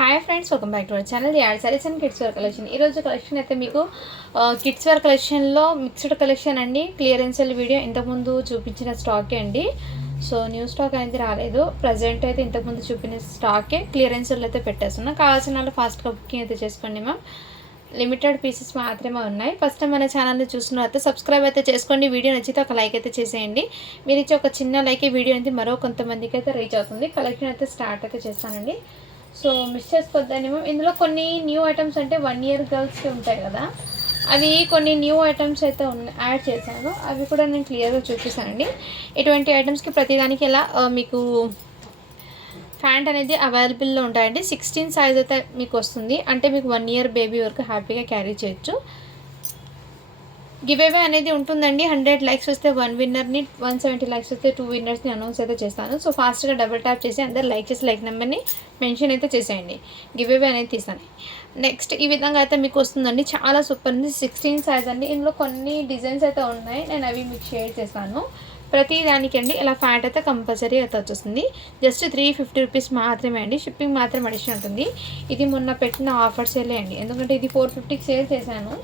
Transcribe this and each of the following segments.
Hi friends, welcome back to our channel ad sarees and kids wear collection. ఈరోజు collection అయితే మీకు kids wear కలెక్షన్లో mixed collection అండి. Clearance video ఇంతకుముందు చూపించిన స్టాకే అండి. సో న్యూ స్టాక్ అనేది రాలేదు. ప్రజెంట్ అయితే ఇంతకుముందు చూపిన స్టాకే క్లియరెన్స్లో అయితే పెట్టేస్తున్నాం. కావాల్సిన వాళ్ళు ఫాస్ట్గా బుకింగ్ అయితే చేసుకోండి మ్యామ్. లిమిటెడ్ పీసెస్ మాత్రమే ఉన్నాయి. ఫస్ట్ టైం మన ఛానల్ని చూసిన అయితే సబ్స్క్రైబ్ అయితే చేసుకోండి. వీడియో నచ్చితే ఒక లైక్ అయితే చేసేయండి. మీరు ఇచ్చే ఒక చిన్న లైక్ ఈ వీడియో అయితే మరో కొంతమందికి అయితే రీచ్ అవుతుంది. కలెక్షన్ అయితే స్టార్ట్ అయితే చేస్తానండి. సో మిస్ చేసుకోవద్దనేమో. ఇందులో కొన్ని న్యూ ఐటమ్స్ అంటే 1 year గర్ల్స్కి ఉంటాయి కదా, అవి కొన్ని న్యూ ఐటమ్స్ అయితే యాడ్ చేశాను. అవి కూడా నేను క్లియర్గా చూపిస్తానండి. ఇటువంటి ఐటమ్స్కి ప్రతిదానికి ఇలా మీకు ప్యాంట్ అనేది అవైలబుల్లో ఉంటాయండి. 16 సైజ్ అయితే మీకు వస్తుంది. అంటే మీకు 1 year బేబీ వరకు హ్యాపీగా క్యారీ చేయొచ్చు. గివ్ అవే అనేది ఉంటుందండి. 100 లైక్స్ వస్తే 1 విన్నర్ని, 170 లైక్స్ వస్తే 2 విన్నర్స్ని అనౌన్స్ అయితే చేస్తాను. సో ఫాస్ట్గా డబుల్ ట్యాప్ చేసి అందరు లైక్ చేసి లైక్ నెంబర్ని మెన్షన్ అయితే చేసేయండి. గివ్ అవే అనేది తీస్తాను. నెక్స్ట్ ఈ విధంగా అయితే మీకు వస్తుందండి. చాలా సూపర్ ఉంది. 16 సైజ్ అండి. ఇందులో కొన్ని డిజైన్స్ అయితే ఉన్నాయి, నేను అవి మీకు షేర్ చేస్తాను. ప్రతి దానికి అండి ఇలా ఫ్యాంట్ అయితే కంపల్సరీ అయితే వచ్చేస్తుంది. జస్ట్ 350 రూపీస్ మాత్రమే అండి. షిప్పింగ్ మాత్రం అడిషన్ ఉంటుంది. ఇది మొన్న పెట్టిన ఆఫర్ సేలే అండి. ఎందుకంటే ఇది 450కి సేల్ చేశాను,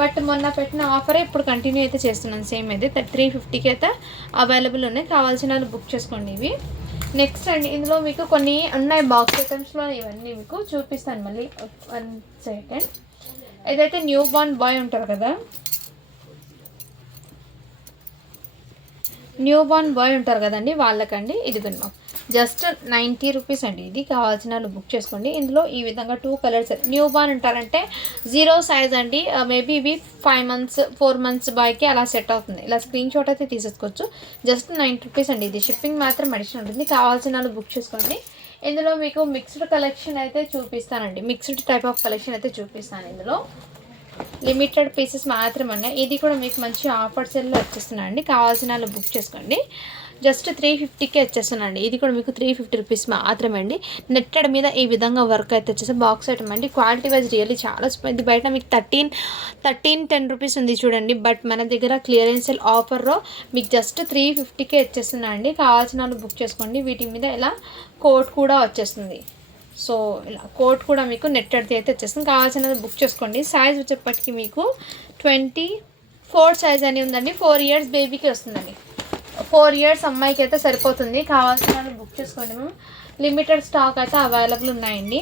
బట్ మొన్న పెట్టిన ఆఫరే ఇప్పుడు కంటిన్యూ అయితే చేస్తున్నాను. సేమ్ అయితే 350కి అయితే అవైలబుల్ ఉన్నాయి. కావాల్సిన వాళ్ళు బుక్ చేసుకోండి. ఇవి నెక్స్ట్ అండి. ఇందులో మీకు కొన్ని ఉన్నాయి బాక్స్ ఐటమ్స్లో, ఇవన్నీ మీకు చూపిస్తాను మళ్ళీ 1 సెకండ్. ఏదైతే న్యూ బార్న్ బాయ్ ఉంటారు కదా, న్యూ బార్న్ బాయ్ ఉంటారు కదండి, వాళ్ళకండి ఇది కొన్నాం. జస్ట్ 90 రూపీస్ అండి. ఇది కావాల్సిన వాళ్ళు బుక్ చేసుకోండి. ఇందులో ఈ విధంగా 2 కలర్స్. న్యూ బార్న్ ఉంటారంటే 0 సైజ్ అండి. మేబీ ఇవి 5 months 4 months బాయ్కి అలా సెట్ అవుతుంది. ఇలా స్క్రీన్ షాట్ అయితే తీసేసుకోవచ్చు. జస్ట్ 90 రూపీస్ అండి. ఇది షిప్పింగ్ మాత్రం అడిషన్ ఉంటుంది. కావాల్సిన వాళ్ళు బుక్ చేసుకోండి. ఇందులో మీకు మిక్స్డ్ కలెక్షన్ అయితే చూపిస్తానండి. మిక్స్డ్ టైప్ ఆఫ్ కలెక్షన్ అయితే చూపిస్తాను. ఇందులో లిమిటెడ్ పీసెస్ మాత్రమే. ఇది కూడా మీకు మంచి ఆఫర్ సెల్లో వచ్చేస్తున్నాయండి. కావాల్సిన వాళ్ళు బుక్ చేసుకోండి. జస్ట్ 350కే వచ్చేస్తున్నాండి. ఇది కూడా మీకు 350 రూపీస్ మాత్రమే అండి. నెట్టెడ్ మీద ఈ విధంగా వర్క్ అయితే వచ్చేసి బాక్స్ ఐటమ్ అండి. క్వాలిటీ వైజ్ రియల్లీ చాలా ఇది బయట మీకు 10 రూపీస్ ఉంది చూడండి, బట్ మన దగ్గర క్లియరెన్స్ ఆఫర్లో మీకు జస్ట్ 350కే వచ్చేస్తున్నా అండి. కావాల్సిన వాళ్ళు బుక్ చేసుకోండి. వీటి మీద ఇలా కోట్ కూడా వచ్చేస్తుంది. సో ఇలా కోట్ కూడా మీకు నెట్టెడ్ది అయితే వచ్చేస్తుంది. కావాల్సిన బుక్ చేసుకోండి. సైజ్ వచ్చేప్పటికి మీకు 24 సైజ్ అని ఉందండి. 4 years బేబీకి వస్తుందండి. 4 years అమ్మాయికి అయితే సరిపోతుంది. కావాల్సిన వాళ్ళు బుక్ చేసుకోండి. మేము లిమిటెడ్ స్టాక్ అయితే అవైలబుల్ ఉన్నాయండి.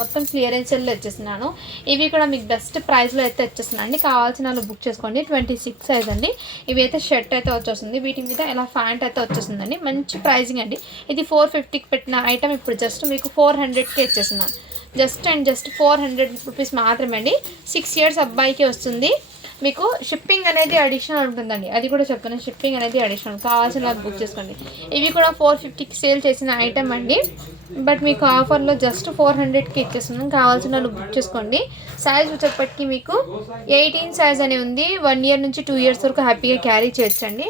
మొత్తం క్లియరెన్స్ సెల్లో వచ్చేస్తున్నాను. ఇవి కూడా మీకు బెస్ట్ ప్రైస్లో అయితే వచ్చేస్తున్నాను అండి. కావాల్సిన వాళ్ళు బుక్ చేసుకోండి. 26 సైజ్ అండి. ఇవి అయితే షర్ట్ అయితే వచ్చేస్తుంది. వీటి మీద ఇలా ప్యాంట్ అయితే వచ్చేస్తుందండి. మంచి ప్రైజింగ్ అండి. ఇది 450కి పెట్టిన ఐటమ్ ఇప్పుడు జస్ట్ మీకు 400కి ఇచ్చేస్తున్నాను. జస్ట్ 400 రూపీస్ మాత్రమే అండి. 6 years అబ్బాయికి వస్తుంది. మీకు షిప్పింగ్ అనేది అడిషనల్ ఉంటుందండి. అది కూడా చెప్తాను. షిప్పింగ్ అనేది అడిషనల్. కావాల్సిన బుక్ చేసుకోండి. ఇవి కూడా 450కి సేల్ చేసిన ఐటమ్ అండి, బట్ మీకు ఆఫర్లో జస్ట్ 400కి ఇచ్చేస్తున్నాం. కావాల్సిన వాళ్ళు బుక్ చేసుకోండి. సైజ్ వచ్చేప్పటికి మీకు 18 సైజ్ అని ఉంది. 1 year నుంచి 2 years వరకు హ్యాపీగా క్యారీ చేయొచ్చండి.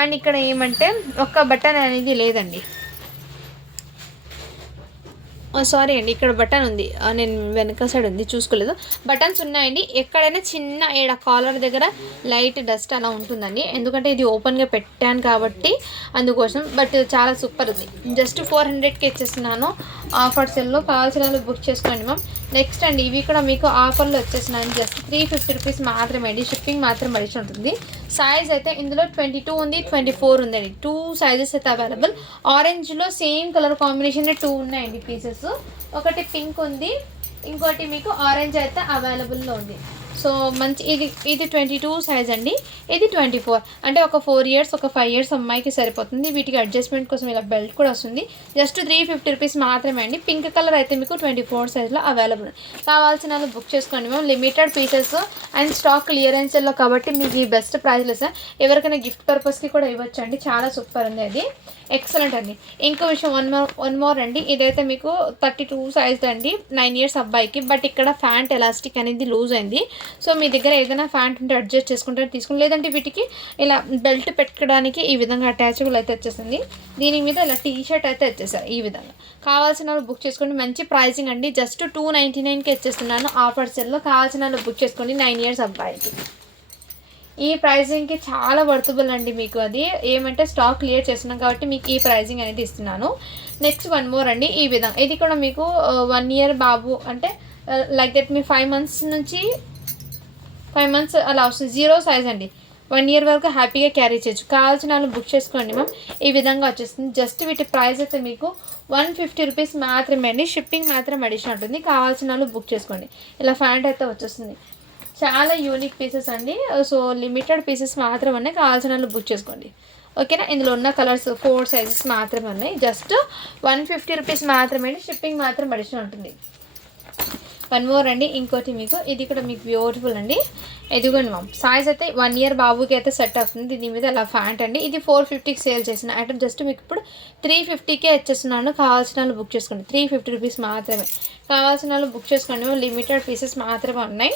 అండ్ ఇక్కడ ఏమంటే ఒక్క బటన్ అనేది లేదండి. సారీ అండి, ఇక్కడ బటన్ ఉంది. నేను వెనక సైడ్ ఉంది చూసుకోలేదు. బటన్స్ ఉన్నాయండి. ఎక్కడైనా చిన్న ఏడ కాలర్ దగ్గర లైట్ డస్ట్ అలా ఉంటుందండి. ఎందుకంటే ఇది ఓపెన్గా పెట్టాను కాబట్టి అందుకోసం. బట్ చాలా సూపర్ ఉంది. జస్ట్ 400కి ఇచ్చేస్తున్నాను ఆఫర్ సెల్లో. కావాల్సిన వాళ్ళు బుక్ చేసుకోండి మ్యామ్. నెక్స్ట్ అండి, ఇవి కూడా మీకు ఆఫర్లో వచ్చేసినాను. జస్ట్ 350 రూపీస్ మాత్రమే అండి. షిప్పింగ్ మాత్రం అడిషన్ ఉంటుంది. సైజ్ అయితే ఇందులో 22 ఉంది, 24 ఉందండి. 2 సైజెస్ అయితే అవైలబుల్. ఆరెంజ్లో సేమ్ కలర్ కాంబినేషన్ 2 ఉన్నాయండి పీసెస్. ఒకటి పింక్ ఉంది, ఇంకోటి మీకు ఆరెంజ్ అయితే అవైలబుల్లో ఉంది. సో మంచి ఇది 22 సైజ్ అండి. ఇది 24. అంటే ఒక 4 years ఒక 5 years అమ్మాయికి సరిపోతుంది. వీటికి అడ్జస్ట్మెంట్ కోసం ఇలా బెల్ట్ కూడా వస్తుంది. జస్ట్ 350 రూపీస్ మాత్రమే అండి. పింక్ కలర్ అయితే మీకు 24 సైజ్లో అవైలబుల్. కావాల్సిన వాళ్ళు బుక్ చేసుకోండి. మేము లిమిటెడ్ పీసెస్ అండ్ స్టాక్ క్లియరెన్స్లో కాబట్టి మీకు ఈ బెస్ట్ ప్రైస్లో సార్. ఎవరికైనా గిఫ్ట్ పర్పస్కి కూడా ఇవ్వచ్చు అండి. చాలా సూపర్ ఉంది. అది ఎక్సలెంట్ అండి. ఇంకో విషయం వన్ మోర్ అండి. ఇదైతే మీకు 32 సైజ్ అండి. 9 years అబ్బాయికి. బట్ ఇక్కడ ఫ్యాంట్ ఎలాస్టిక్ అనేది లూజ్ అయింది. సో మీ దగ్గర ఏదైనా ఫ్యాంట్ ఉంటే అడ్జస్ట్ చేసుకుంటే తీసుకుని, లేదంటే వీటికి ఇలా బెల్ట్ పెట్టడానికి ఈ విధంగా అటాచబుల్ అయితే వచ్చేసింది. దీని మీద ఇలా టీ షర్ట్ అయితే వచ్చేసారు ఈ విధంగా. కావాల్సిన వాళ్ళు బుక్ చేసుకోండి. మంచి ప్రైజింగ్ అండి. జస్ట్ 299కి ఇచ్చేస్తున్నాను ఆఫర్ సెల్లో. కావాల్సిన వాళ్ళు బుక్ చేసుకోండి. 9 years అబ్బాయికి. ఈ ప్రైజింగ్కి చాలా వర్తబుల్ అండి. మీకు అది ఏమంటే స్టాక్ క్లియర్ చేస్తున్నాం కాబట్టి మీకు ఈ ప్రైజింగ్ అనేది ఇస్తున్నాను. నెక్స్ట్ వన్ మోర్ అండి. ఈ విధంగా ఇది కూడా మీకు 1 ఇయర్ బాబు అంటే లైక్ దట్ మీ 5 మంత్స్ నుంచి 5 మంత్స్ అలా వస్తుంది. 0 సైజ్ అండి. 1 ఇయర్ వరకు హ్యాపీగా క్యారీ చేయొచ్చు. కావాల్సిన వాళ్ళు బుక్ చేసుకోండి మ్యామ్. ఈ విధంగా వచ్చేస్తుంది. జస్ట్ వీటి ప్రైస్ అయితే మీకు 150 రూపీస్ మాత్రమే అండి. షిప్పింగ్ మాత్రం అడిషనల్ ఉంటుంది. కావాల్సిన వాళ్ళు బుక్ చేసుకోండి. ఇలా ప్యాంట్ అయితే వచ్చేస్తుంది. చాలా యూనిక్ పీసెస్ అండి. సో లిమిటెడ్ పీసెస్ మాత్రమే, కావాల్సిన వాళ్ళు బుక్ చేసుకోండి. ఓకేనా. ఇందులో ఉన్న కలర్స్ 4 సైజెస్ మాత్రమే ఉన్నాయి. జస్ట్ 150 రూపీస్ మాత్రమే అండి. షిప్పింగ్ మాత్రం అడిషనల్ ఉంటుంది. వన్ మోర్ అండి. ఇంకోటి మీకు ఇది కూడా మీకు బ్యూటిఫుల్ అండి. ఎదుగుండి మ్యామ్. సైజ్ అయితే 1 ఇయర్ బాబుకి అయితే సెట్ అవుతుంది. దీని మీద అలా ప్యాంట్ అండి. ఇది 450కి సేల్ చేసిన ఐటమ్. జస్ట్ మీకు ఇప్పుడు 350కే ఇచ్చేస్తున్నాను. కావాల్సిన వాళ్ళు బుక్ చేసుకోండి. 350 రూపీస్ మాత్రమే. కావాల్సిన వాళ్ళు బుక్ చేసుకోండి. లిమిటెడ్ పీసెస్ మాత్రమే ఉన్నాయి.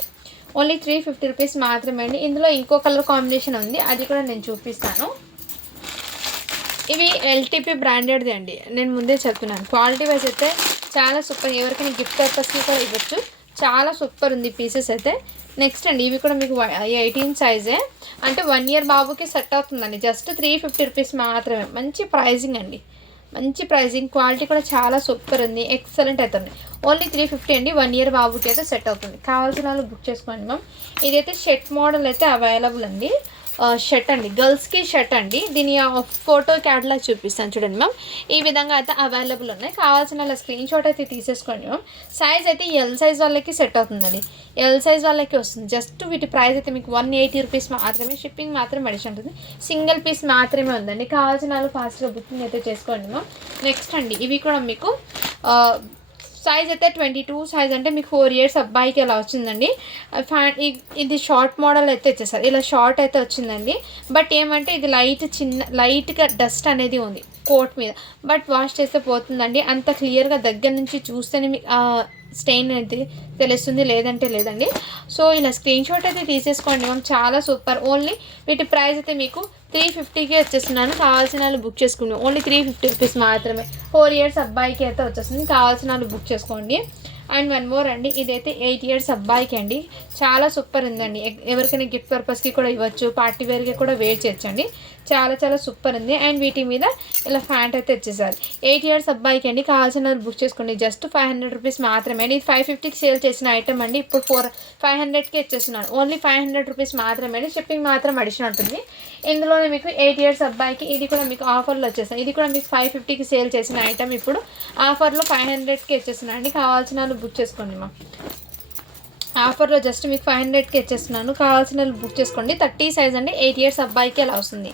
ఓన్లీ 350 రూపీస్ మాత్రమే అండి. ఇందులో ఇంకో కలర్ కాంబినేషన్ ఉంది, అది కూడా నేను చూపిస్తాను. ఇవి ఎల్టీపీ బ్రాండెడ్ది అండి. నేను ముందే చెప్తున్నాను. క్వాలిటీ వైజ్ అయితే చాలా సూపర్. ఎవరికైనా గిఫ్ట్ పర్పస్కి కూడా ఇవ్వచ్చు. చాలా సూపర్ ఉంది పీసెస్ అయితే. నెక్స్ట్ అండి ఇవి కూడా మీకు 18 సైజే అంటే 1 ఇయర్ బాబుకి సెట్ అవుతుందండి. జస్ట్ 350 రూపీస్ మాత్రమే. మంచి ప్రైజింగ్ అండి. మంచి ప్రైజింగ్. క్వాలిటీ కూడా చాలా సూపర్ ఉంది. ఎక్సలెంట్ అవుతుంది. ఓన్లీ 350 అండి. 1 ఇయర్ బాబుకి అయితే సెట్ అవుతుంది. కావాల్సిన వాళ్ళు బుక్ చేసుకోండి మ్యామ్. ఇదైతే షర్ట్ మోడల్ అయితే అవైలబుల్ అండి. షర్ట్ అండి, గర్ల్స్కి షర్ట్ అండి. దీని ఫోటో క్యాటలాగ్ చూపిస్తాను చూడండి మ్యామ్. ఈ విధంగా అయితే అవైలబుల్ ఉన్నాయి. కావాల్సిన వాళ్ళ స్క్రీన్ షాట్ అయితే తీసేసుకోండి మ్యామ్. సైజ్ అయితే ఎల్ సైజ్ వాళ్ళకి సెట్ అవుతుందండి. ఎల్ సైజ్ వాళ్ళకి వస్తుంది. జస్ట్ వీటి ప్రైస్ అయితే మీకు 180 రూపీస్ మాత్రమే. షిప్పింగ్ మాత్రం అడిషన్ ఉంటుంది. సింగిల్ పీస్ మాత్రమే ఉందండి. కావాల్సిన వాళ్ళు ఫాస్ట్గా బుకింగ్ అయితే చేసుకోండి మ్యామ్. నెక్స్ట్ అండి ఇవి కూడా మీకు సైజ్ అయితే 22 సైజ్ అంటే మీకు 4 ఇయర్స్ అబ్బాయికి అలా వచ్చిందండి. ఇది షార్ట్ మోడల్ అయితే వచ్చేసారు. ఇలా షార్ట్ అయితే వచ్చిందండి. బట్ ఏమంటే ఇది లైట్గా డస్ట్ అనేది ఉంది కోట్ మీద. బట్ వాష్ చేస్తే పోతుందండి. అంత క్లియర్గా దగ్గర నుంచి చూస్తేనే మీకు స్టెయిన్ అనేది తెలుస్తుంది, లేదంటే లేదండి. సో ఇలా స్క్రీన్ షాట్ అయితే తీసేసుకోండి మ్యామ్. చాలా సూపర్. ఓన్లీ వీటి ప్రైస్ అయితే మీకు 350కే వచ్చేస్తున్నాను. కావాల్సిన వాళ్ళు బుక్ చేసుకున్నాం. ఓన్లీ 350 రూపీస్ మాత్రమే. 4 ఇయర్స్ అబ్బాయికి అయితే వచ్చేస్తుంది. కావాల్సిన వాళ్ళు బుక్ చేసుకోండి. అండ్ వన్ మోర్ అండి. ఇదైతే 8 ఇయర్స్ అబ్బాయికి అండి. చాలా సూపర్ ఉందండి. ఎవరికైనా గిఫ్ట్ పర్పస్కి కూడా ఇవ్వచ్చు. పార్టీ వేర్కి కూడా వేర్ చేయొచ్చండి. చాలా చాలా సూపర్ ఉంది. అండ్ వీటి మీద ఇలా ప్యాంట్ అయితే వచ్చేసారు. 8 ఇయర్స్ అబ్బాయికి అండి. కావాల్సిన బుక్ చేసుకోండి. జస్ట్ 500 రూపీస్ మాత్రమే అండి. ఇది 550కి సేల్ చేసిన ఐటమ్ అండి. ఇప్పుడు 500కి ఇచ్చేస్తున్నాను. ఓన్లీ 500 రూపీస్ మాత్రమే అండి. షిప్పింగ్ మాత్రం అడిషన్ ఉంటుంది. ఇందులోనే మీకు 8 ఇయర్స్ అబ్బాయికి ఇది కూడా మీకు ఆఫర్లో వచ్చేస్తాయి. ఇది కూడా మీకు 550కి సేల్ చేసిన ఐటమ్ ఇప్పుడు ఆఫర్లో 500కి ఇచ్చేస్తున్నాను అండి. కావాల్సిన వాళ్ళు బుక్ చేసుకోండి మా. ఆఫర్లో జస్ట్ మీకు 500కి ఇచ్చేస్తున్నాను. కావాల్సిన వాళ్ళు బుక్ చేసుకోండి. 30 సైజ్ అండి. 8 ఇయర్స్ అబ్బాయికి అలా వస్తుంది.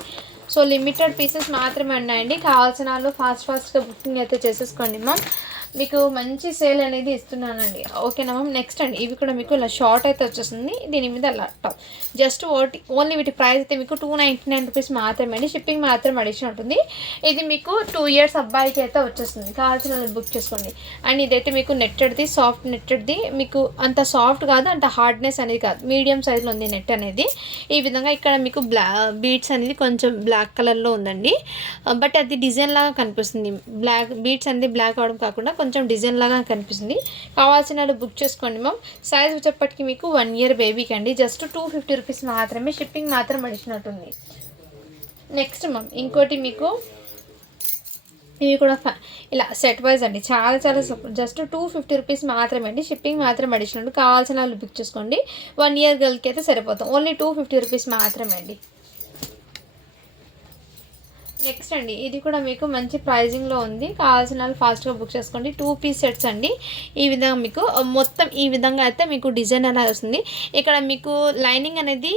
సో లిమిటెడ్ పీసెస్ మాత్రమే ఉన్నాయండి. కావాల్సిన వాళ్ళు ఫాస్ట్గా బుకింగ్ అయితే చేసేసుకోండి మ్యామ్. మీకు మంచి సేల్ అనేది ఇస్తున్నానండి. ఓకేనా మ్యామ్. నెక్స్ట్ అండి ఇవి కూడా మీకు ఇలా షార్ట్ అయితే వచ్చేస్తుంది. దీని మీద అలా టాప్. జస్ట్ ఓన్లీ వీటి ప్రైస్ అయితే మీకు 299 రూపీస్ మాత్రమే అండి. షిప్పింగ్ మాత్రం అడిషన్ ఉంటుంది. ఇది మీకు 2 ఇయర్స్ అబ్బాయికి అయితే వచ్చేస్తుంది. కావాల్సిన బుక్ చేసుకోండి. అండ్ ఇదైతే మీకు నెట్టెడ్ది, సాఫ్ట్ నెట్టెడ్ది. మీకు అంత సాఫ్ట్ కాదు, అంత హార్డ్నెస్ అనేది కాదు, మీడియం సైజ్లో ఉంది నెట్ అనేది. ఈ విధంగా ఇక్కడ మీకు బీడ్స్ అనేది కొంచెం బ్లాక్ కలర్లో ఉందండి. బట్ అది డిజైన్ లాగా కనిపిస్తుంది. బీడ్స్ అనేది బ్లాక్ అవడం కాకుండా కొంచెం డిజైన్ లాగా కనిపిస్తుంది. కావాల్సిన బుక్ చేసుకోండి మ్యామ్. సైజ్ వచ్చేప్పటికి మీకు 1 ఇయర్ బేబీకి అండి. జస్ట్ 250 రూపీస్ మాత్రమే. షిప్పింగ్ మాత్రం అడిచినట్టుంది. నెక్స్ట్ మ్యామ్ ఇంకోటి మీకు ఇవి కూడా ఇలా సెట్ వైజ్ అండి. చాలా చాలా జస్ట్ 250 రూపీస్ మాత్రమే అండి. షిప్పింగ్ మాత్రం అడిషనల్. కావాల్సిన వాళ్ళు బుక్ చేసుకోండి. 1 ఇయర్ గర్ల్కి అయితే సరిపోతాం. ఓన్లీ 250 రూపీస్ మాత్రమే అండి. నెక్స్ట్ అండి ఇది కూడా మీకు మంచి ప్రైజింగ్లో ఉంది. కావాల్సిన వాళ్ళు ఫాస్ట్గా బుక్ చేసుకోండి. 2 పీస్ సెట్స్ అండి. ఈ విధంగా మీకు మొత్తం ఈ విధంగా అయితే మీకు డిజైన్ అనేది వస్తుంది. ఇక్కడ మీకు లైనింగ్ అనేది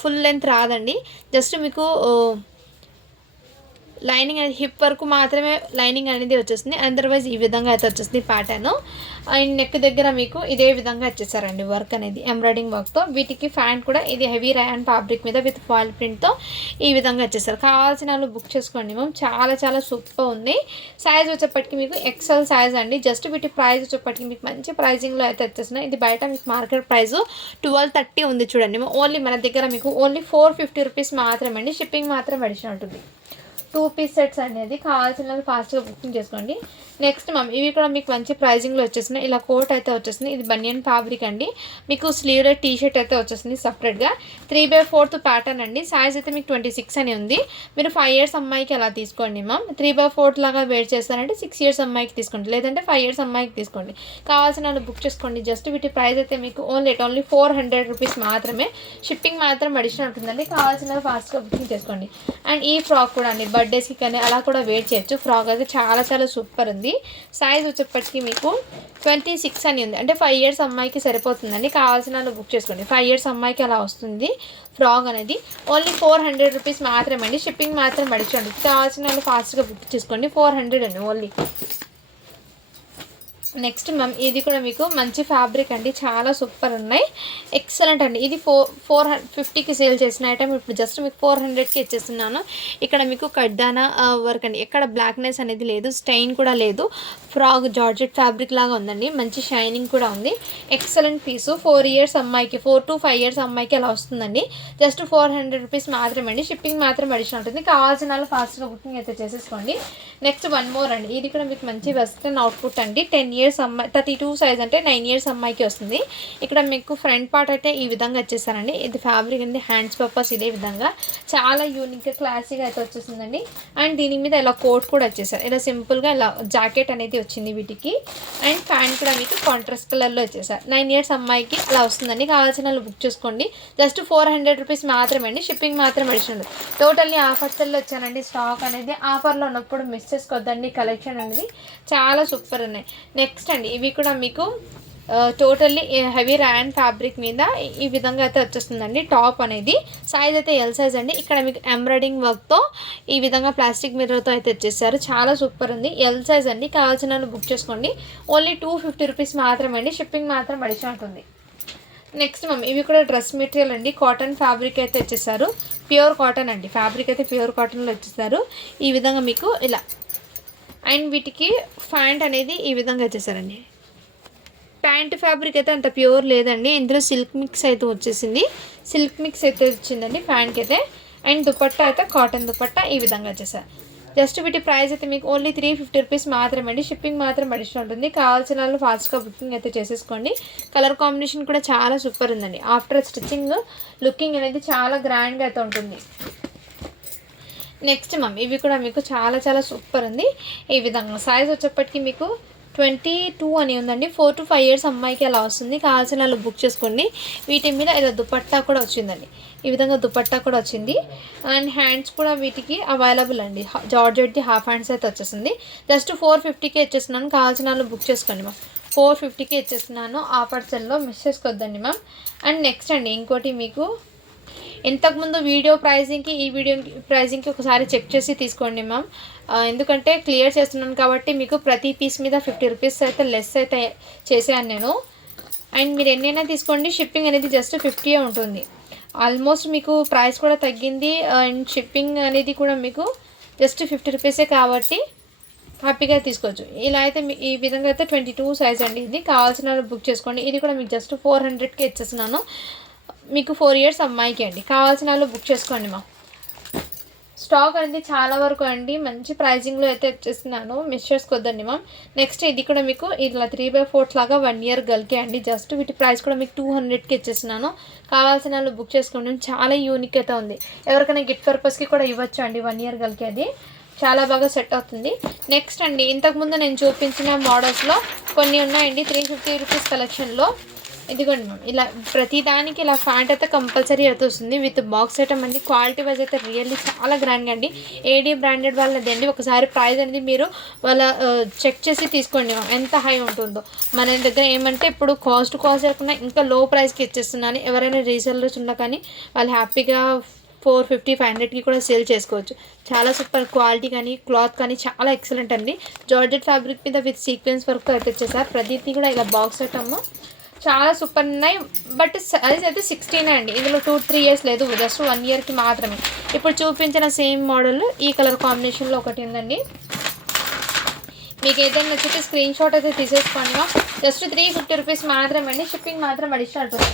ఫుల్ లెంత్ రాదండి. జస్ట్ మీకు లైనింగ్ అనేది హిప్ వరకు మాత్రమే లైనింగ్ అనేది వచ్చేస్తుంది. అదర్వైజ్ ఈ విధంగా అయితే వచ్చేస్తుంది ప్యాటర్న్. అండ్ నెక్ దగ్గర మీకు ఇదే విధంగా వచ్చేసారండి వర్క్ అనేది ఎంబ్రాయిడింగ్ వర్క్తో. వీటికి ఫ్యాంట్ కూడా ఇది హెవీ రయాన్ ఫ్యాబ్రిక్ మీద విత్ ఫాయిల్ ప్రింట్తో ఈ విధంగా వచ్చేసారు. కావాల్సిన వాళ్ళు బుక్ చేసుకోండి మ్యామ్. చాలా చాలా సూపర్ ఉంది. సైజ్ వచ్చేప్పటికి మీకు ఎక్సెల్ సైజ్ అండి. జస్ట్ వీటి ప్రైస్ వచ్చేప్పటికి మీకు మంచి ప్రైజింగ్లో అయితే వచ్చేస్తున్నాయి. ఇది బయట మీకు మార్కెట్ ప్రైస్ 1230 ఉంది చూడండి. ఓన్లీ మన దగ్గర మీకు ఓన్లీ 450 రూపీస్ మాత్రమే అండి. షిప్పింగ్ మాత్రం అడిషన్ ఉంటుంది. 2 పీస్ సెట్స్ అనేది. కావాల్సిన ఫాస్ట్గా బుకింగ్ చేసుకోండి. నెక్స్ట్ మ్యామ్ ఇవి కూడా మీకు మంచి ప్రైజింగ్లో వచ్చేసినాయి. ఇలా కోట్ అయితే వచ్చేసింది. ఇది బనియన్ ఫ్యాబ్రిక్ అండి. మీకు స్లీవ్లెస్ టీ షర్ట్ అయితే వచ్చేసింది సపరేట్గా. 3/4 ప్యాటర్న్ అండి. సైజ్ అయితే మీకు 26 అని ఉంది. మీరు 5 years అమ్మాయికి అలా తీసుకోండి మ్యామ్. 3/4 లాగా వేర్ చేస్తారంటే 6 years అమ్మాయికి తీసుకోండి, లేదంటే 5 years అమ్మాయికి తీసుకోండి. కావాల్సిన వాళ్ళు బుక్ చేసుకోండి. జస్ట్ వీటి ప్రైస్ అయితే మీకు ఓన్లీ 400 రూపీస్ మాత్రమే. షిప్పింగ్ మాత్రం అడిషనల్ ఉంటుందండి. కావాల్సిన వాళ్ళు ఫాస్ట్గా బుకింగ్ చేసుకోండి. అండ్ ఈ ఫ్రాక్ కూడా అండి బర్త్డేస్కి కానీ అలా కూడా వేర్ చేయొచ్చు. ఫ్రాక్ అయితే చాలా చాలా సూపర్ ఉంది. సైజ్ వచ్చేప్పటికి మీకు 26 అని ఉంది. అంటే 5 years అమ్మాయికి సరిపోతుందండి. కావాల్సిన వాళ్ళు బుక్ చేసుకోండి. 5 years అమ్మాయికి అలా వస్తుంది ఫ్రాక్ అనేది. ఓన్లీ 400 రూపీస్ మాత్రమే అండి. షిప్పింగ్ మాత్రం అడిచండి. కావాల్సిన వాళ్ళు ఫాస్ట్గా బుక్ చేసుకోండి. 400 అండి ఓన్లీ. నెక్స్ట్ మ్యామ్ ఇది కూడా మీకు మంచి ఫ్యాబ్రిక్ అండి. చాలా సూపర్ ఉన్నాయి. ఎక్సలెంట్ అండి. ఇది 450కి సేల్ చేసిన ఐటమ్ ఇప్పుడు జస్ట్ మీకు 400కి ఇచ్చేస్తున్నాను. ఇక్కడ మీకు కడ్డానా వర్క్ అండి. ఎక్కడ బ్లాక్నెస్ అనేది లేదు, స్టెయిన్ కూడా లేదు. ఫ్రాక్ జార్జెట్ ఫ్యాబ్రిక్ లాగా ఉందండి. మంచి షైనింగ్ కూడా ఉంది. ఎక్సలెంట్ పీసు. 4 years అమ్మాయికి, 4 to 5 years అమ్మాయికి అలా వస్తుందండి. జస్ట్ 400 రూపీస్ మాత్రమే అండి. షిప్పింగ్ మాత్రం అడిషనల్ ఉంటుంది. కావాల్సిన వాళ్ళు ఫాస్ట్గా బుకింగ్ అయితే చేసేసుకోండి. నెక్స్ట్ వన్ మోర్ అండి. ఇది కూడా మీకు మంచి వెస్ట్రన్ అవుట్పుట్ అండి. 10 years అమ్మాయి, 32 సైజ్ అంటే 9 years అమ్మాయికి వస్తుంది. ఇక్కడ మీకు ఫ్రంట్ పార్ట్ అయితే ఈ విధంగా వచ్చేసారండి. ఇది ఫ్యాబ్రిక్ అండి. హ్యాండ్స్ పర్పస్ ఇదే విధంగా చాలా యూనిక్గా క్లాసీగా అయితే వచ్చేసిందండి. అండ్ దీని మీద ఇలా కోట్ కూడా వచ్చేసారు. ఇలా సింపుల్గా ఇలా జాకెట్ అనేది వచ్చింది వీటికి. అండ్ ప్యాంట్ కూడా మీకు కాంట్రాస్ట్ కలర్లో వచ్చేసారు. 9 years అమ్మాయికి అలా వస్తుందండి. కావాల్సిన వాళ్ళు బుక్ చేసుకోండి. జస్ట్ 400 రూపీస్ మాత్రమే అండి. షిప్పింగ్ మాత్రం అడిషనల్. టోటల్లీ ఆఫర్స్లో వచ్చానండి. స్టాక్ అనేది ఆఫర్లో ఉన్నప్పుడు మిస్ చేసుకోవద్దండి. కలెక్షన్ అనేది చాలా సూపర్ ఉన్నాయి. నెక్స్ట్ అండి ఇవి కూడా మీకు టోటల్లీ హెవీ ర్యాన్ ఫ్యాబ్రిక్ మీద ఈ విధంగా అయితే వచ్చేస్తుందండి. టాప్ అనేది సైజ్ అయితే ఎల్ సైజ్ అండి. ఇక్కడ మీకు ఎంబ్రాయిడింగ్ వర్క్తో ఈ విధంగా ప్లాస్టిక్ మిర్రర్తో అయితే వచ్చేసారు. చాలా సూపర్ ఉంది. ఎల్ సైజ్ అండి. కావాల్సిన వాళ్ళు బుక్ చేసుకోండి. ఓన్లీ 250 రూపీస్ మాత్రమే అండి. షిప్పింగ్ మాత్రం అడిషనల్ ఉంటుంది. నెక్స్ట్ మ్యామ్ ఇవి కూడా డ్రెస్ మెటీరియల్ అండి. కాటన్ ఫ్యాబ్రిక్ అయితే వచ్చేసారు. ప్యూర్ కాటన్ అండి. ఫ్యాబ్రిక్ అయితే ప్యూర్ కాటన్లో వచ్చేసారు. ఈ విధంగా మీకు ఇలా. అండ్ వీటికి ప్యాంట్ అనేది ఈ విధంగా వచ్చేసారండి. ప్యాంట్ ఫ్యాబ్రిక్ అయితే అంత ప్యూర్ లేదండి. ఇందులో సిల్క్ మిక్స్ అయితే వచ్చేసింది. సిల్క్ మిక్స్ అయితే వచ్చిందండి ప్యాంట్కి అయితే. అండ్ దుపట్టా అయితే కాటన్ దుపట్టా ఈ విధంగా వచ్చేసారు. జస్ట్ వీటి ప్రైస్ అయితే మీకు ఓన్లీ 350 రూపీస్ మాత్రమే అండి. షిప్పింగ్ మాత్రం అడిషనల్ ఉంటుంది. కావాల్సిన వాళ్ళు ఫాస్ట్గా బుకింగ్ అయితే చేసేసుకోండి. కలర్ కాంబినేషన్ కూడా చాలా సూపర్ ఉందండి. ఆఫ్టర్ స్టిచ్చింగ్ లుకింగ్ అనేది చాలా గ్రాండ్గా అయితే ఉంటుంది. నెక్స్ట్ మ్యామ్ ఇవి కూడా మీకు చాలా చాలా సూపర్ ఉంది. ఈ విధంగా సైజ్ వచ్చేప్పటికి మీకు 22 అని ఉందండి. 4 to 5 years అమ్మాయికి అలా వస్తుంది. కావాల్సిన వాళ్ళు బుక్ చేసుకోండి. వీటి మీద ఇలా దుపట్టా కూడా వచ్చిందండి. ఈ విధంగా దుపట్టా కూడా వచ్చింది. అండ్ హ్యాండ్స్ కూడా వీటికి అవైలబుల్ అండి. జార్జెట్ది హాఫ్ హ్యాండ్స్ అయితే వచ్చేసింది. జస్ట్ 450కే ఇచ్చేస్తున్నాను. కావాల్సిన వాళ్ళు బుక్ చేసుకోండి మ్యామ్. 450కే ఇచ్చేస్తున్నాను. ఆఫర్ సెల్లో మిస్ చేసుకోవద్దండి మ్యామ్. అండ్ నెక్స్ట్ అండి ఇంకోటి మీకు ఇంతకుముందు వీడియో ప్రైజింగ్కి ఈ వీడియో ప్రైజింగ్కి ఒకసారి చెక్ చేసి తీసుకోండి మ్యామ్. ఎందుకంటే క్లియర్ చేస్తున్నాను కాబట్టి మీకు ప్రతి పీస్ మీద 50 రూపీస్ అయితే లెస్ అయితే చేశాను నేను. అండ్ మీరు ఎన్నైనా తీసుకోండి. షిప్పింగ్ అనేది జస్ట్ 50 ఉంటుంది. ఆల్మోస్ట్ మీకు ప్రైస్ కూడా తగ్గింది. అండ్ షిప్పింగ్ అనేది కూడా మీకు జస్ట్ 50 రూపీసే కాబట్టి హ్యాపీగా తీసుకోవచ్చు. ఇలా అయితే ఈ విధంగా అయితే 22 సైజ్ అండి. ఇది కావాల్సిన బుక్ చేసుకోండి. ఇది కూడా మీకు జస్ట్ 400కే ఇచ్చేస్తున్నాను. మీకు 4 years అమ్మాయికి అండి. కావాల్సిన వాళ్ళు బుక్ చేసుకోండి మా. స్టాక్ అనేది చాలా వరకు అండి మంచి ప్రైజింగ్లో అయితే వచ్చేస్తున్నాను. మిస్ చేసుకోవద్దండి మ్యామ్. నెక్స్ట్ ఇది కూడా మీకు ఇలా 3/4 లాగా 1 year గర్ల్కే అండి. జస్ట్ వీటి ప్రైస్ కూడా మీకు 200కి ఇచ్చేస్తున్నాను. కావాల్సిన వాళ్ళు బుక్ చేసుకోండి. చాలా యూనిక్ అయితే ఉంది. ఎవరికైనా గిఫ్ట్ పర్పస్కి కూడా ఇవ్వచ్చు అండి. 1 year గర్ల్కి అది చాలా బాగా సెట్ అవుతుంది. నెక్స్ట్ అండి ఇంతకుముందు నేను చూపించిన మోడల్స్లో కొన్ని ఉన్నాయండి 350 రూపీస్ కలెక్షన్లో. ఇదిగోండి మ్యామ్. ఇలా ప్రతిదానికి ఇలా ప్యాంట్ అయితే కంపల్సరీ అయితే వస్తుంది విత్ బాక్స్ ఐటమ్ అండి. క్వాలిటీ వైజ్ అయితే రియల్లీ చాలా గ్రాండ్గా అండి. ఏడీ బ్రాండెడ్ వాళ్ళది అండి. ఒకసారి ప్రైస్ అనేది మీరు వాళ్ళ చెక్ చేసి తీసుకోండి మ్యామ్ ఎంత హై ఉంటుందో. మన దగ్గర ఏమంటే ఇప్పుడు కాస్ట్ లేకుండా ఇంకా లో ప్రైస్కి ఇచ్చేస్తున్నాను. ఎవరైనా రీసెల్లర్స్ ఉన్నా కానీ వాళ్ళు హ్యాపీగా 450, 500కి కూడా సేల్ చేసుకోవచ్చు. చాలా సూపర్ క్వాలిటీ కానీ క్లాత్ కానీ చాలా ఎక్సలెంట్ అండి. జార్జెట్ ఫ్యాబ్రిక్ మీద విత్ సీక్వెన్స్ వర్క్ అయితే వచ్చేసారు. ప్రతిదీ కూడా ఇలా బాక్స్ ఐటమ్ చాలా సూపర్ ఉన్నాయి. బట్ సైజ్ అయితే 16 అండి. ఇందులో 2-3 years లేదు. జస్ట్ 1 yearకి మాత్రమే. ఇప్పుడు చూపించిన సేమ్ మోడల్ ఈ కలర్ కాంబినేషన్లో ఒకటి ఉందండి. మీకు ఏదైనా నచ్చితే స్క్రీన్ షాట్ అయితే తీసేసుకోండి. జస్ట్ 350 రూపీస్ మాత్రమే అండి. షిప్పింగ్ మాత్రం అడిషనల్ ఉంటుంది.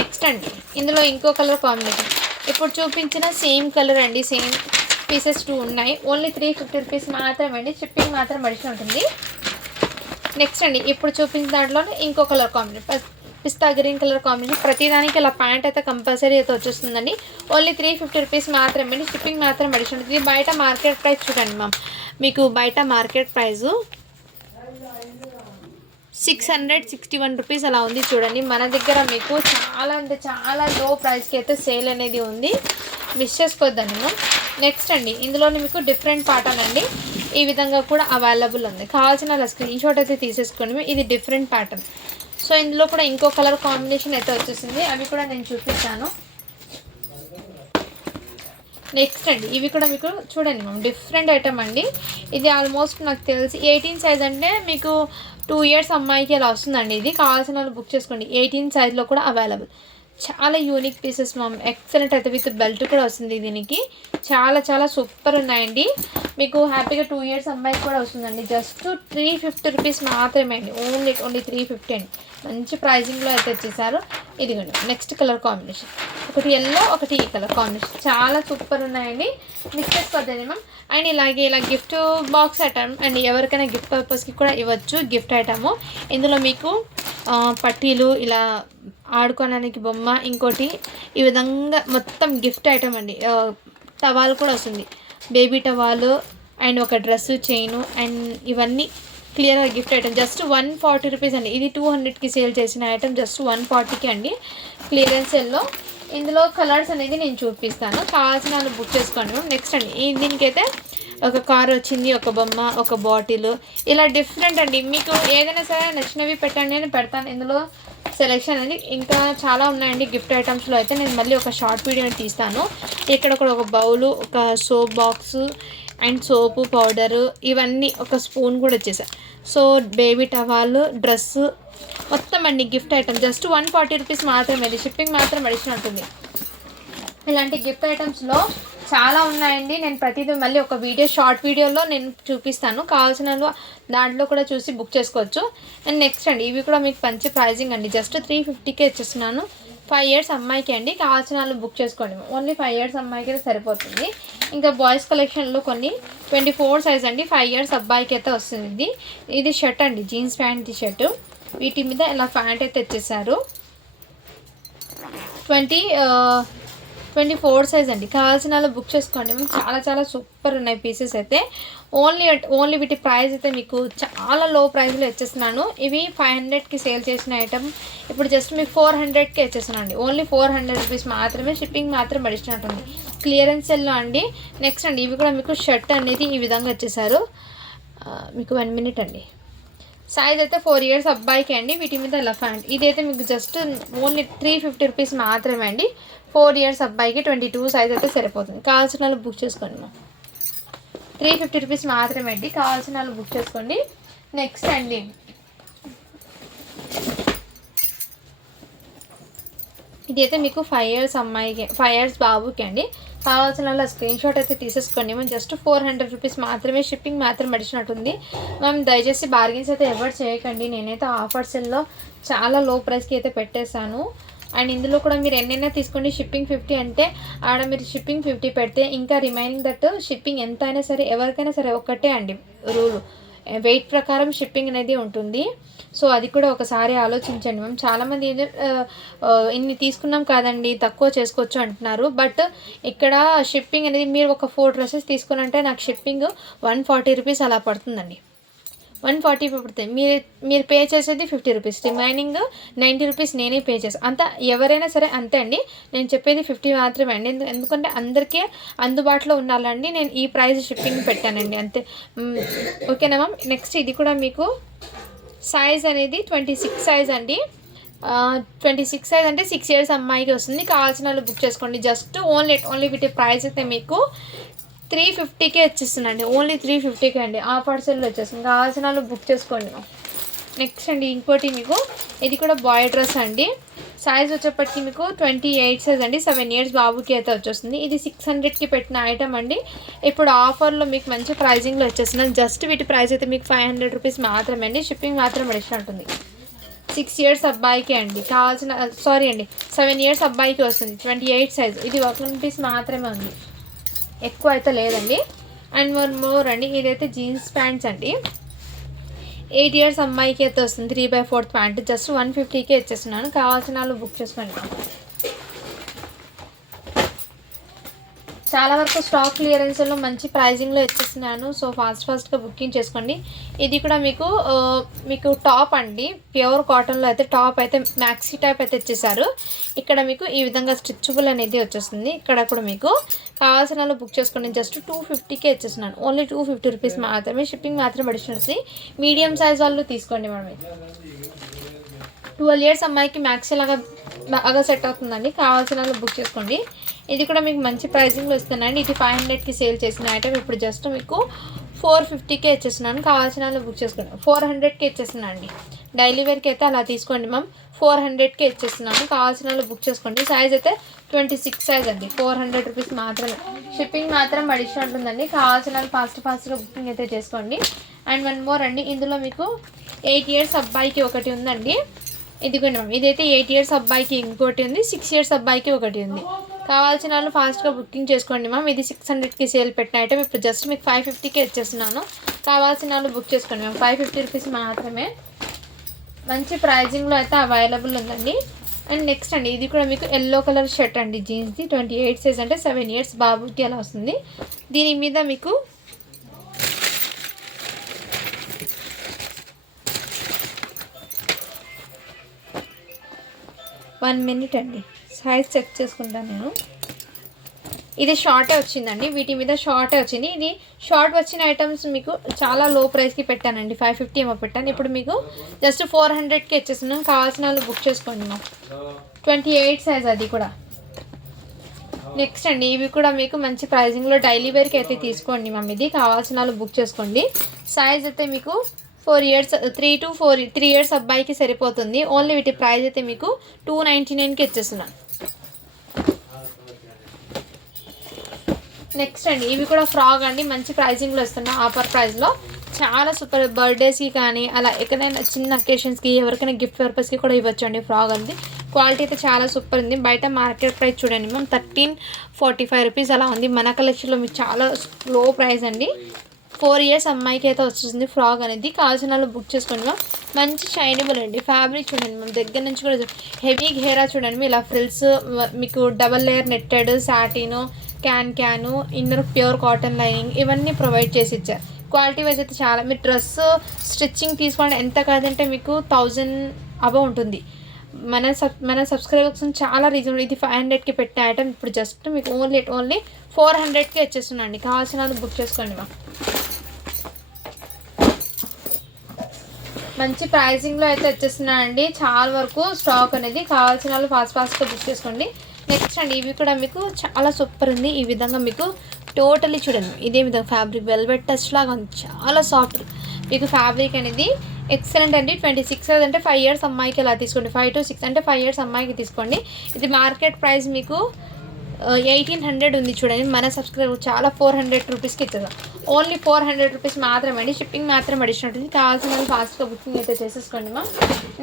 నెక్స్ట్ అండి ఇందులో ఇంకో కలర్ కాంబినేషన్. ఇప్పుడు చూపించిన సేమ్ కలర్ అండి. సేమ్ పీసెస్ 2 ఉన్నాయి. ఓన్లీ 350 రూపీస్ మాత్రమే అండి. షిప్పింగ్ మాత్రం అడిషన్ ఉంటుంది. నెక్స్ట్ అండి ఇప్పుడు చూపించిన దాంట్లోనే ఇంకో కలర్ కాంబినేషన్ పిస్తా గ్రీన్ కలర్ కాంబినేషన్. ప్రతిదానికి ఇలా ప్యాంట్ అయితే కంపల్సరీ అయితే వచ్చేస్తుందండి. ఓన్లీ 350 రూపీస్ మాత్రమే అండి. షిప్పింగ్ మాత్రం అడిషన్ ఉంటుంది. బయట మార్కెట్ ప్రైస్ చూడండి మ్యామ్, మీకు బయట మార్కెట్ ప్రైజు 661 రూపీస్ అలా ఉంది చూడండి. మన దగ్గర మీకు చాలా అంటే చాలా లో ప్రైస్కి అయితే సేల్ అనేది ఉంది. మిస్ చేసుకోవద్దండి మ్యామ్. నెక్స్ట్ అండి ఇందులోనే మీకు డిఫరెంట్ ప్యాటర్న్ అండి ఈ విధంగా కూడా అవైలబుల్ ఉంది. కావాల్సిన స్క్రీన్ షాట్ అయితే తీసేసుకోండి. ఇది డిఫరెంట్ ప్యాటర్న్. సో ఇందులో కూడా ఇంకో కలర్ కాంబినేషన్ అయితే వచ్చేసింది, అవి కూడా నేను చూపిస్తాను. నెక్స్ట్ అండి ఇవి కూడా మీకు చూడండి మ్యామ్ డిఫరెంట్ ఐటమ్ అండి. ఇది ఆల్మోస్ట్ నాకు తెలిసి 18 సైజ్ అంటే మీకు 2 ఇయర్స్ అమ్మాయికి అలా వస్తుందండి. ఇది కావాల్సిన వాళ్ళు బుక్ చేసుకోండి. 18 సైజ్లో కూడా అవైలబుల్. చాలా యూనిక్ పీసెస్ మ్యామ్, ఎక్సలెంట్ అయితే విత్ బెల్ట్ కూడా వస్తుంది. దీనికి చాలా చాలా సూపర్ ఉన్నాయండి. మీకు హ్యాపీగా 2 ఇయర్స్ అమ్మాయికి కూడా వస్తుందండి. జస్ట్ 350 రూపీస్ మాత్రమే అండి. ఓన్లీ 350 అండి. మంచి ప్రైజింగ్లో అయితే వచ్చేసారు. ఇదిగోండి నెక్స్ట్ కలర్ కాంబినేషన్, ఒకటి ఎల్లో ఒకటి ఈ కలర్ కాంబినేషన్ చాలా సూపర్ ఉన్నాయండి. మిస్ చేసుకోవద్దండి మ్యామ్. అండ్ ఇలాగే ఇలా గిఫ్ట్ బాక్స్ ఐటమ్ అండ్ ఎవరికైనా గిఫ్ట్ పర్పస్కి కూడా ఇవ్వచ్చు గిఫ్ట్ ఐటము. ఇందులో మీకు పట్టీలు ఇలా ఆడుకోవడానికి బొమ్మ, ఇంకోటి ఈ విధంగా మొత్తం గిఫ్ట్ ఐటమ్ అండి. టవాల్ కూడా వస్తుంది, బేబీ టవాలు అండ్ ఒక డ్రెస్సు చైను అండ్ ఇవన్నీ క్లియర్గా గిఫ్ట్ ఐటమ్. జస్ట్ 140 రూపీస్ అండి. ఇది 200కి సేల్ చేసిన ఐటమ్ జస్ట్ 140కి అండి క్లియరెన్స్ సేల్లో. ఇందులో కలర్స్ అనేది నేను చూపిస్తాను, కావాల్సిన వాళ్ళు బుక్ చేసుకోండి. నెక్స్ట్ అండి దీనికైతే ఒక కార్ వచ్చింది, ఒక బొమ్మ, ఒక బాటిల్, ఇలా డిఫరెంట్ అండి. మీకు ఏదైనా సరే నచ్చినవి పెట్టండి, నేను పెడతాను. ఇందులో సెలెక్షన్ అనేది ఇంకా చాలా ఉన్నాయండి. గిఫ్ట్ ఐటమ్స్లో అయితే నేను మళ్ళీ ఒక షార్ట్ వీడియోని తీస్తాను. ఇక్కడ కూడా ఒక బౌలు, ఒక soap box and soap powder, ఇవన్నీ ఒక స్పూన్ కూడా వచ్చేసాయి. సో బేబీ టవాలు, డ్రెస్సు మొత్తం అండి గిఫ్ట్ ఐటమ్. జస్ట్ 140 రూపీస్ మాత్రమే. అది షిప్పింగ్ మాత్రం అడిషన్ ఉంటుంది. ఇలాంటి గిఫ్ట్ ఐటమ్స్లో చాలా ఉన్నాయండి. నేను ప్రతిదీ మళ్ళీ ఒక వీడియో షార్ట్ వీడియోలో నేను చూపిస్తాను, కావాల్సిన దాంట్లో కూడా చూసి బుక్ చేసుకోవచ్చు. అండ్ నెక్స్ట్ అండి ఇవి కూడా మీకు మంచి ప్రైజింగ్ అండి. జస్ట్ 350కే ఇచ్చేస్తున్నాను. 5 ఇయర్స్ అమ్మాయికి అండి, కావాల్సిన వాళ్ళు బుక్ చేసుకోండి. ఓన్లీ 5 ఇయర్స్ అమ్మాయికి అయితే సరిపోతుంది. ఇంకా బాయ్స్ కలెక్షన్లో కొన్ని 24 సైజ్ అండి, 5 ఇయర్స్ అబ్బాయికి అయితే వస్తుంది. ఇది షర్ట్ అండి, జీన్స్ ప్యాంట్ షర్ట్. వీటి మీద ఇలా ప్యాంట్ అయితే తెచ్చేసారు. 24 సైజ్ అండి, కావాల్సిన వాళ్ళు బుక్ చేసుకోండి. చాలా చాలా సూపర్ ఉన్నాయి పీసెస్ అయితే. ఓన్లీ వీటి ప్రైస్ అయితే మీకు చాలా లో ప్రైస్లో ఇచ్చేస్తున్నాను. ఇవి 500కి సేల్ చేసిన ఐటమ్ ఇప్పుడు జస్ట్ మీకు 400కి ఇచ్చేస్తున్నాను అండి. ఓన్లీ 400 రూపీస్ మాత్రమే. షిప్పింగ్ మాత్రం అడిచినట్టుంది క్లియరెన్స్ సెల్లో అండి. నెక్స్ట్ అండి ఇవి కూడా మీకు షర్ట్ అనేది ఈ విధంగా వచ్చేసారు. మీకు 1 మినిట్ అండి. సైజ్ అయితే 4 ఇయర్స్ అబ్బాయికి అండి. వీటి మీద ఇలా ప్యాంట్, ఇదైతే మీకు జస్ట్ ఓన్లీ 350 రూపీస్ మాత్రమే అండి. 4 ఇయర్స్ అబ్బాయికి 22 సైజ్ అయితే సరిపోతుంది. కావాల్సిన వాళ్ళు బుక్ చేసుకోండి. 350 రూపీస్ మాత్రమే అండి, కావాల్సిన వాళ్ళు బుక్ చేసుకోండి. నెక్స్ట్ అండి ఇదైతే మీకు 5 ఇయర్స్ అమ్మాయికి, 5 ఇయర్స్ బాబుకి అండి. కావాల్సిన వాళ్ళ స్క్రీన్ షాట్ అయితే తీసేసుకోండి. మేము జస్ట్ 400 రూపీస్ మాత్రమే. షిప్పింగ్ మాత్రం అడిచినట్టుంది. మేము దయచేసి బార్గెన్స్ అయితే ఎవరు చేయకండి. నేనైతే ఆఫర్స్లో చాలా లో ప్రైస్కి అయితే పెట్టేశాను. అండ్ ఇందులో కూడా మీరు ఎన్నైనా తీసుకోండి. షిప్పింగ్ 50 అంటే ఆడ మీరు షిప్పింగ్ 50 పెడితే ఇంకా రిమైనింగ్ దట్ షిప్పింగ్ ఎంత అయినా సరే ఎవరికైనా సరే ఒకటే అండి రూలు, వెయిట్ ప్రకారం షిప్పింగ్ అనేది ఉంటుంది. సో అది కూడా ఒకసారి ఆలోచించండి. మేము చాలామంది ఇన్ని తీసుకున్నాం కాదండి తక్కువ చేసుకోవచ్చు అంటున్నారు. బట్ ఇక్కడ షిప్పింగ్ అనేది మీరు ఒక 4 డ్రెస్సెస్ తీసుకున్నంటే నాకు షిప్పింగ్ 140 రూపీస్ అలా పడుతుందండి. 140 పడుతుంది. మీరు పే చేసేది 50 రూపీస్, రిమైనింగ్ 90 రూపీస్ నేనే పే చేస్తాను. అంతా ఎవరైనా సరే అంతే అండి. నేను చెప్పేది 50 మాత్రమే అండి. ఎందుకంటే అందరికీ అందుబాటులో ఉండాలండి. నేను ఈ ప్రైస్ షిప్పింగ్ పెట్టానండి అంతే. ఓకేనా మ్యామ్. నెక్స్ట్ ఇది కూడా మీకు సైజ్ అనేది 26 సైజ్ అండి. 26 సైజ్ అంటే 6 ఇయర్స్ అమ్మాయికి వస్తుంది. కావాల్సిన వాళ్ళు బుక్ చేసుకోండి. జస్ట్ ఓన్లీ వీటి ప్రైస్ అయితే మీకు 350కే వచ్చేస్తుందండి. ఓన్లీ 350కే అండి. ఆ పార్సెల్లో వచ్చేస్తుంది. కావాల్సిన వాళ్ళు బుక్ చేసుకోండి. నెక్స్ట్ అండి ఇంకోటి మీకు ఇది కూడా బాయ్ డ్రెస్ అండి. సైజ్ వచ్చేప్పటికి మీకు 28 సైజ్ అండి. 7 ఇయర్స్ బాబుకి అయితే వచ్చేస్తుంది. ఇది 600కి పెట్టిన ఐటమ్ అండి. ఇప్పుడు ఆఫర్లో మీకు మంచి ప్రైజింగ్లో వచ్చేస్తున్నాను. జస్ట్ వీటి ప్రైస్ అయితే మీకు 500 రూపీస్ మాత్రమే అండి. షిప్పింగ్ మాత్రం అడిషన్ ఉంటుంది. 6 ఇయర్స్ అబ్బాయికి అండి. కావాల్సిన 7 ఇయర్స్ అబ్బాయికి వస్తుంది. 28 సైజ్. ఇది 1 పీస్ మాత్రమే ఉంది. ఎక్కువ అయితే లేదండి. అండ్ వన్ మోర్ అండి, ఇదైతే జీన్స్ ప్యాంట్స్ అండి. 8 ఇయర్స్ అమ్మాయికి అయితే వస్తుంది 3/4 ప్యాంట్. జస్ట్ 150కే ఇచ్చేస్తున్నాను. కావాల్సిన వాళ్ళు బుక్ చేసుకోండి. చాలా వరకు స్టాక్ క్లియరెన్స్లో మంచి ప్రైజింగ్లో ఇచ్చేస్తున్నాను. సో ఫాస్ట్గా బుకింగ్ చేసుకోండి. ఇది కూడా మీకు టాప్ అండి, ప్యూర్ కాటన్లో అయితే టాప్ అయితే మ్యాక్సీ టైప్ అయితే ఇచ్చేసారు. ఇక్కడ మీకు ఈ విధంగా స్ట్రిచబుల్ అనేది వచ్చేస్తుంది. ఇక్కడ కూడా మీకు కావాల్సిన వాళ్ళు బుక్ చేసుకోండి. జస్ట్ 250కే ఇచ్చేస్తున్నాను. ఓన్లీ 250 రూపీస్ మాత్రమే. షిప్పింగ్ మాత్రమే అడిషనల్. మీడియం సైజ్ వాళ్ళు తీసుకోండి. మనం 12 ఇయర్స్ అమ్మాయికి మ్యాక్సీ లాగా బాగా సెట్ అవుతుందండి. కావాల్సిన వాళ్ళు బుక్ చేసుకోండి. ఇది కూడా మీకు మంచి ప్రైజింగ్లో ఇస్తున్నాయండి. ఇది 500కి సేల్ చేసిన ఐటమ్ ఇప్పుడు జస్ట్ మీకు 450కే ఇచ్చేస్తున్నాను. కావాల్సిన వాళ్ళు బుక్ చేసుకోండి. 400కే ఇచ్చేస్తున్నాను అండి. డైలీ వేర్కి అయితే అలా తీసుకోండి మ్యామ్. 400కే ఇచ్చేస్తున్నాను. కావాల్సిన వాళ్ళు బుక్ చేసుకోండి. సైజ్ అయితే 26 సైజ్ అండి. 400 రూపీస్ మాత్రమే. షిప్పింగ్ మాత్రం అడిషనల్ ఉంటుందండి. కావాల్సిన వాళ్ళు ఫాస్ట్గా బుకింగ్ అయితే చేసుకోండి. అండ్ వన్ మోర్ అండి, ఇందులో మీకు 8 ఇయర్స్ అబ్బాయికి ఒకటి ఉందండి. ఇదిగోండి మ్యామ్. ఇదైతే 8 ఇయర్స్ అబ్బాయికి ఇంకోటి ఉంది, 6 ఇయర్స్ అబ్బాయికి ఒకటి ఉంది. కావాల్సిన వాళ్ళు ఫాస్ట్గా బుకింగ్ చేసుకోండి మ్యామ్. ఇది 600కి సేల్ పెట్టిన ఐటమ్ ఇప్పుడు జస్ట్ మీకు 550కే ఇచ్చేస్తున్నాను. కావాల్సిన వాళ్ళు బుక్ చేసుకోండి మ్యామ్. 550 రూపీస్ మాత్రమే. మంచి ప్రైజింగ్లో అయితే అవైలబుల్ ఉందండి. అండ్ నెక్స్ట్ అండి, ఇది కూడా మీకు ఎల్లో కలర్ షర్ట్ అండి, జీన్స్ది 28 సైజ్ అంటే 7 ఇయర్స్ బాబుకి అలా వస్తుంది. దీని మీద మీకు 1 మినిట్ అండి, సైజ్ చెక్ చేసుకుంటాను నేను. ఇది షార్టే వచ్చిందండి. వీటి మీద షార్టే వచ్చింది. ఇది షార్ట్ వచ్చిన ఐటమ్స్ మీకు చాలా లో ప్రైస్కి పెట్టానండి. 550 ఏమో పెట్టాను. ఇప్పుడు మీకు జస్ట్ 400కి ఇచ్చేస్తున్నాను. కావాల్సిన వాళ్ళు బుక్ చేసుకోండి మ్యామ్. 28 సైజ్ అది కూడా. నెక్స్ట్ అండి, ఇవి కూడా మీకు మంచి ప్రైజింగ్లో డైలీ వేర్కి అయితే తీసుకోండి మ్యామ్. ఇది కావాల్సిన వాళ్ళు బుక్ చేసుకోండి. సైజ్ అయితే మీకు 4 ఇయర్స్ 3 ఇయర్స్ అబ్బాయికి సరిపోతుంది. ఓన్లీ వీటి ప్రైస్ అయితే మీకు 299కి ఇచ్చేస్తున్నాను. నెక్స్ట్ అండి, ఇవి కూడా ఫ్రాక్ అండి. మంచి ప్రైజింగ్లో ఇస్తున్నా, ఆఫర్ ప్రైస్లో. చాలా సూపర్. బర్త్డేస్కి కానీ అలా ఎక్కడైనా చిన్న అకేషన్స్కి ఎవరికైనా గిఫ్ట్ పర్పస్కి కూడా ఇవ్వచ్చు అండి. ఫ్రాక్ అండి. క్వాలిటీ అయితే చాలా సూపర్ ఉంది. బయట మార్కెట్ ప్రైస్ చూడండి మ్యామ్ 1345 రూపీస్ అలా ఉంది. మన కలెక్షన్లో మీకు చాలా లో ప్రైస్ అండి. 4 ఇయర్స్ అమ్మాయికి అయితే వస్తుంది ఫ్రాక్ అనేది. కావాల్సిన వాళ్ళు బుక్ చేసుకోండి మ్యామ్. మంచి షైనబుల్ అండి. ఫ్యాబ్రిక్ చూడండి మ్యామ్, దగ్గర నుంచి కూడా హెవీ ఘేరా చూడండి. ఇలా ఫ్రిల్స్ మీకు double layer netted satin can inner pure cotton lining ఇవన్నీ ప్రొవైడ్ చేసి ఇచ్చారు. క్వాలిటీ వైజ్ అయితే చాలా. మీరు డ్రెస్ స్టిచ్చింగ్ తీసుకోండి, ఎంత కాదంటే మీకు 1000 అబవ్ ఉంటుంది. మన సబ్స్క్రైబర్స్ చాలా రీజనబుల్. ఇది 500కి పెట్టే ఐటమ్ ఇప్పుడు జస్ట్ మీకు ఓన్లీ 400కే వచ్చేస్తున్నాండి. కావాల్సిన వాళ్ళు బుక్ చేసుకోండి మ్యామ్. మంచి ప్రైజింగ్లో అయితే వచ్చేస్తున్నా అండి. చాలా వరకు స్టాక్ అనేది. కావాల్సిన వాళ్ళు ఫాస్ట్గా బుక్ చేసుకోండి. నెక్స్ట్ అండి, ఇవి కూడా మీకు చాలా సూపర్ ఉంది. ఈ విధంగా మీకు టోటలీ చూడండి ఇదే విధంగా ఫ్యాబ్రిక్ వెల్వెట్ టచ్ లాగా ఉంది. చాలా సాఫ్ట్ మీకు ఫ్యాబ్రిక్ అనేది ఎక్సలెంట్ అండి. 26 అంటే 5 ఇయర్స్ అమ్మాయికి ఇలా తీసుకోండి. 5 to 6 అంటే 5 ఇయర్స్ అమ్మాయికి తీసుకోండి. ఇది మార్కెట్ ప్రైస్ మీకు 1800 ఉంది చూడండి. మన సబ్స్క్రైబర్ చాలా 400 రూపీస్కి ఇచ్చేదా. ఓన్లీ 400 రూపీస్ మాత్రమే అండి. షిప్పింగ్ మాత్రం అడిషనల్ ఉంటుంది. కావాల్సిన వాళ్ళు ఫాస్ట్గా బుకింగ్ అయితే చేసేసుకోండి మా.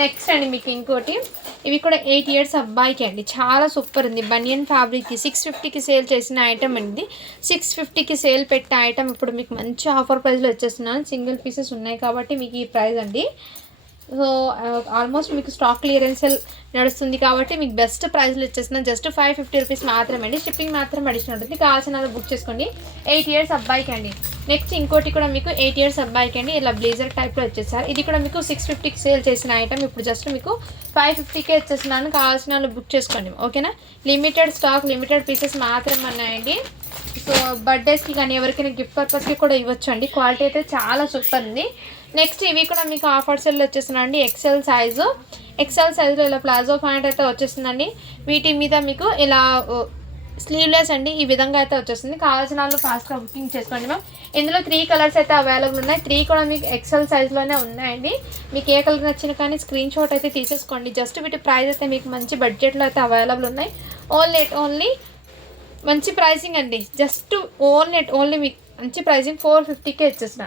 నెక్స్ట్ అండి, మీకు ఇంకోటి ఇవి కూడా 8 ఇయర్స్ అబ్బాయికి అండి. చాలా సూపర్ ఉంది. బనియన్ ఫ్యాబ్రిక్కి 650కి సేల్ చేసిన ఐటమ్ అండి. 650కి సేల్ పెట్టే ఐటమ్ ఇప్పుడు మీకు మంచి ఆఫర్ ప్రైస్లో వచ్చేస్తున్నాను. సింగిల్ పీసెస్ ఉన్నాయి కాబట్టి మీకు ఈ ప్రైస్ అండి. సో ఆల్మోస్ట్ మీకు స్టాక్ క్లియరెన్స్ నడుస్తుంది కాబట్టి మీకు బెస్ట్ ప్రైస్లో ఇచ్చేసిన జస్ట్ 550 రూపీస్ మాత్రమే అండి. షిప్పింగ్ మాత్రం అడిషనల్ ఉంటుంది. కావాల్సిన బుక్ చేసుకోండి. 8 ఇయర్స్ అబ్బాయికి అండి. నెక్స్ట్ ఇంకోటి కూడా మీకు 8 ఇయర్స్ అబ్బాయికి అండి. ఇలా బ్లేజర్ టైప్లో వచ్చేసారు. ఇది కూడా మీకు 650కి సేల్ చేసిన ఐటమ్ ఇప్పుడు జస్ట్ మీకు 550కే ఇచ్చేస్తున్నాను. కావాల్సిన వాళ్ళు బుక్ చేసుకోండి. ఓకేనా. లిమిటెడ్ స్టాక్, లిమిటెడ్ పీసెస్ మాత్రమే ఉన్నాయండి. సో బర్త్డేస్కి కానీ ఎవరికైనా గిఫ్ట్ పర్పస్కి కూడా ఇవ్వచ్చు అండి. క్వాలిటీ అయితే చాలా సూపర్ ఉంది. నెక్స్ట్ ఇవి కూడా మీకు ఆఫర్ సెల్ వచ్చేస్తుందండి. ఎక్సెల్ సైజులో ఇలా ప్లాజో ప్యాంట్ అయితే వచ్చేస్తుందండి. వీటి మీద మీకు ఇలా స్లీవ్లెస్ అండి ఈ విధంగా అయితే వచ్చేస్తుంది. కావాల్సిన వాళ్ళు ఫాస్ట్గా బుకింగ్ చేసుకోండి మ్యామ్. ఇందులో 3 కలర్స్ అయితే అవైలబుల్ ఉన్నాయి. 3 కూడా మీకు ఎక్సెల్ సైజ్లోనే ఉన్నాయండి. మీకు ఏ కలర్ నచ్చిన కానీ స్క్రీన్ షాట్ అయితే తీసేసుకోండి. జస్ట్ వీటి ప్రైస్ అయితే మీకు మంచి బడ్జెట్లో అయితే అవైలబుల్ ఉన్నాయి. ఓన్లీ మంచి ప్రైసింగ్ అండి. జస్ట్ ఓన్లీ మీకు మంచి ప్రైసింగ్ 450కే ఇచ్చేసిన.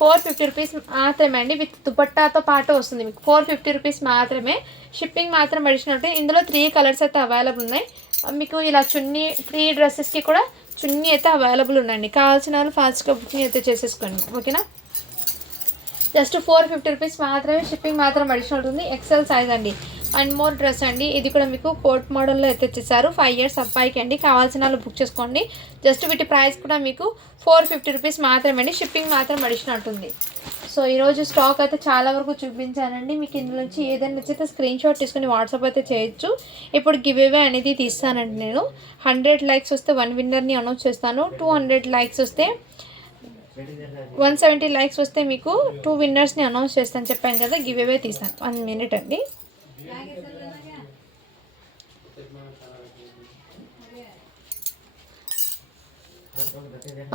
450 రూపీస్ మాత్రమే అండి. విత్ దుపట్టాతో పాటు వస్తుంది మీకు 450 రూపీస్ మాత్రమే. షిప్పింగ్ మాత్రం అడిషనల్ ఉంటుంది. ఇందులో 3 కలర్స్ అయితే అవైలబుల్ ఉన్నాయి. మీకు ఇలా చున్నీ ఫ్రీ డ్రెస్సెస్కి కూడా చున్నీ అయితే అవైలబుల్ ఉందండి. కావాల్సిన వాళ్ళు ఫాస్ట్గా బుకింగ్ అయితే చేసేసుకోండి. ఓకేనా, జస్ట్ 450 రూపీస్ మాత్రమే. షిప్పింగ్ మాత్రం అడిషనల్ ఉంటుంది. ఎక్సెల్ సైజ్ అండి. అండ్ మోర్ డ్రెస్ అండి. ఇది కూడా మీకు కోట్ మోడల్లో అయితే తెచ్చేసారు. 5 ఇయర్స్ అబ్బాయికి అండి. కావాల్సిన వాళ్ళు బుక్ చేసుకోండి. జస్ట్ వీటి ప్రైస్ కూడా మీకు 450 రూపీస్ మాత్రమే అండి. షిప్పింగ్ మాత్రం అడిషనల్ ఉంటుంది. సో ఈరోజు స్టాక్ అయితే చాలా వరకు చూపించానండి. మీకు ఇందులో నుంచి ఏదైనా నచ్చితే స్క్రీన్ షాట్ తీసుకుని వాట్సాప్ అయితే చేయొచ్చు. ఇప్పుడు గివ్ అవే అనేది తీస్తానండి నేను. 100 లైక్స్ వస్తే 1 విన్నర్ని అనౌన్స్ చేస్తాను. 200 లైక్స్ వస్తే 170 లైక్స్ వస్తే మీకు 2 విన్నర్స్ని అనౌన్స్ చేస్తాను చెప్పాను కదా. గివ్ అవే తీస్తాను. 1 మినిట్ అండి.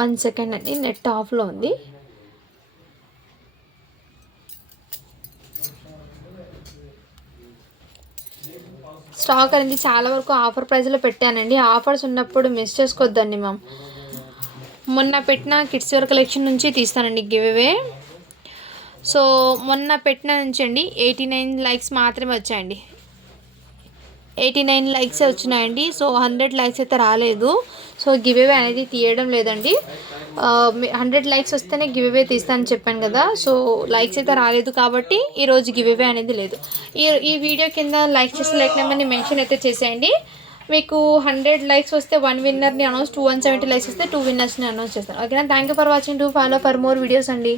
1 సెకండ్ అండి, నెట్ ఆఫ్లో ఉంది. స్టాక్ అనేది చాలా వరకు ఆఫర్ ప్రైస్లో పెట్టానండి. ఆఫర్స్ ఉన్నప్పుడు మిస్ చేసుకోవద్దండి మ్యామ్. మొన్న పెట్టిన కిడ్స్ వేర్ కలెక్షన్ నుంచి తీస్తానండి గివ్ అవే. సో మొన్న పెట్టిన నుంచి అండి 89 లైక్స్ మాత్రమే వచ్చాయండి. 89 లైక్సే వచ్చినాయండి. సో 100 లైక్స్ అయితే రాలేదు. సో గివ్ అవే అనేది తీయడం లేదండి. 100 లైక్స్ వస్తేనే గివ్ అవే తీస్తానని చెప్పాను కదా. సో లైక్స్ అయితే రాలేదు కాబట్టి ఈరోజు గివ్ అవే అనేది లేదు. ఈ వీడియో కింద లైక్ చేసి లైక్ నెంబర్ని మెన్షన్ అయితే చేసేయండి. మీకు 100 లైక్స్ వస్తే 1 విన్నర్ని అనౌన్స్, 170 లైక్స్ వస్తే 2 విన్నర్స్ని అనౌన్స్ చేస్తాను. ఓకేనా, thank you for watching. Do follow for more videos అండి.